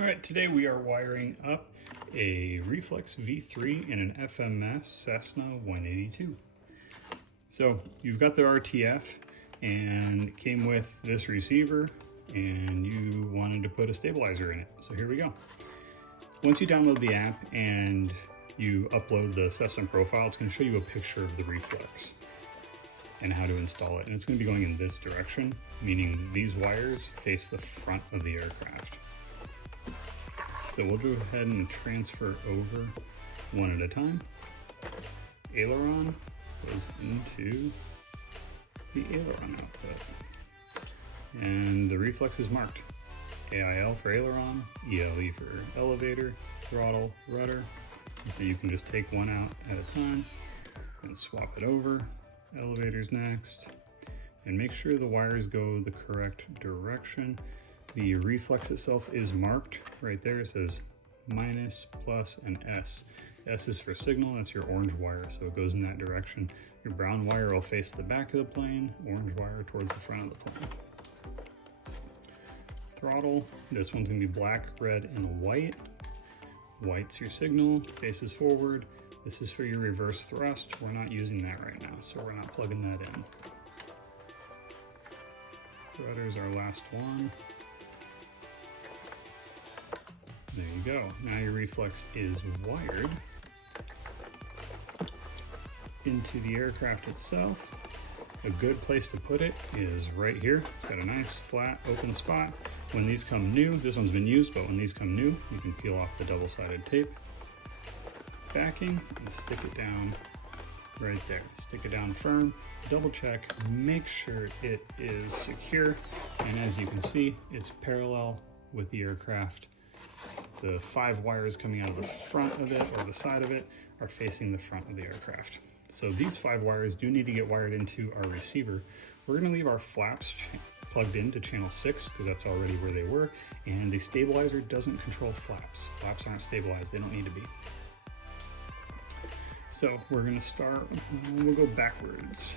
All right, today we are wiring up a Reflex V3 in an FMS Cessna 182. So you've got the RTF and it came with this receiver and you wanted to put a stabilizer in it. So here we go. Once you download the app and you upload the Cessna profile, it's going to show you a picture of the Reflex and how to install it. And it's going to be going in this direction, meaning these wires face the front of the aircraft. So we'll go ahead and transfer over one at a time. Aileron goes into the aileron output. And the Reflex is marked. AIL for aileron, ELE for elevator, throttle, rudder. So you can just take one out at a time and swap it over. Elevators next. And make sure the wires go the correct direction. The Reflex itself is marked right there. It says minus, plus, and S. S is for signal, that's your orange wire, so it goes in that direction. Your brown wire will face the back of the plane, orange wire towards the front of the plane. Throttle, this one's gonna be black, red, and white. White's your signal, faces forward. This is for your reverse thrust. We're not using that right now, so we're not plugging that in. Rudder's our last one. There you go. Now your Reflex is wired into the aircraft itself. A good place to put it is right here. It's got a nice flat open spot. When these come new, this one's been used, but when these come new, you can peel off the double-sided tape. Backing and stick it down right there. Stick it down firm, double check, make sure it is secure. And as you can see, it's parallel with the aircraft. The 5 wires coming out of the front of it or the side of it are facing the front of the aircraft. So these 5 wires do need to get wired into our receiver. We're going to leave our flaps plugged into channel 6 because that's already where they were, and the stabilizer doesn't control flaps. Flaps aren't stabilized, they don't need to be. So we're going to start, we'll go backwards.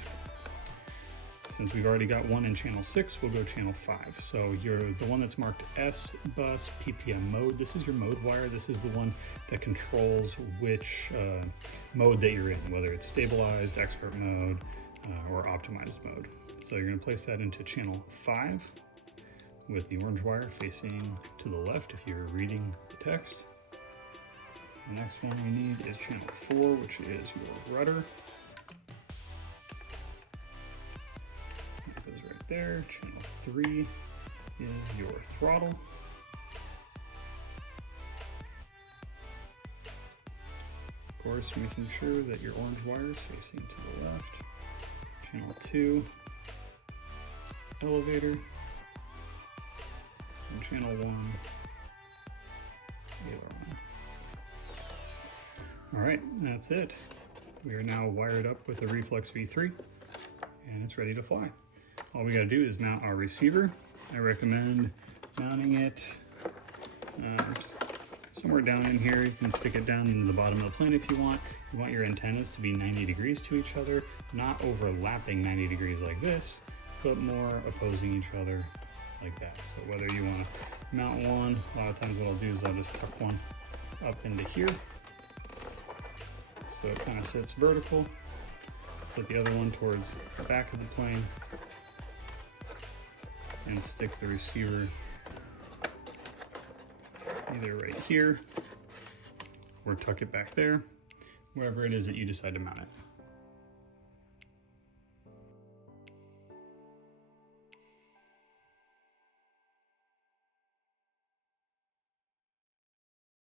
Since we've already got one in channel 6, we'll go channel 5. So you're the one that's marked S bus PPM mode. This is your mode wire. This is the one that controls which mode that you're in, whether it's stabilized, expert mode, or optimized mode. So you're going to place that into channel 5 with the orange wire facing to the left if you're reading the text. The next one we need is channel 4, which is your rudder. That goes right there. Channel 3 is your throttle. Of course, making sure that your orange wire is facing to the left. Channel 2, elevator. And channel 1, aileron. All right, that's it. We are now wired up with the Reflex V3 and it's ready to fly. All we gotta do is mount our receiver. I recommend mounting it somewhere down in here. You can stick it down into the bottom of the plane if you want. You want your antennas to be 90 degrees to each other, not overlapping 90 degrees like this, but more opposing each other like that. So whether you wanna mount one, a lot of times what I'll do is I'll just tuck one up into here. So it kind of sits vertical. Put the other one towards the back of the plane and stick the receiver either right here or tuck it back there, wherever it is that you decide to mount it.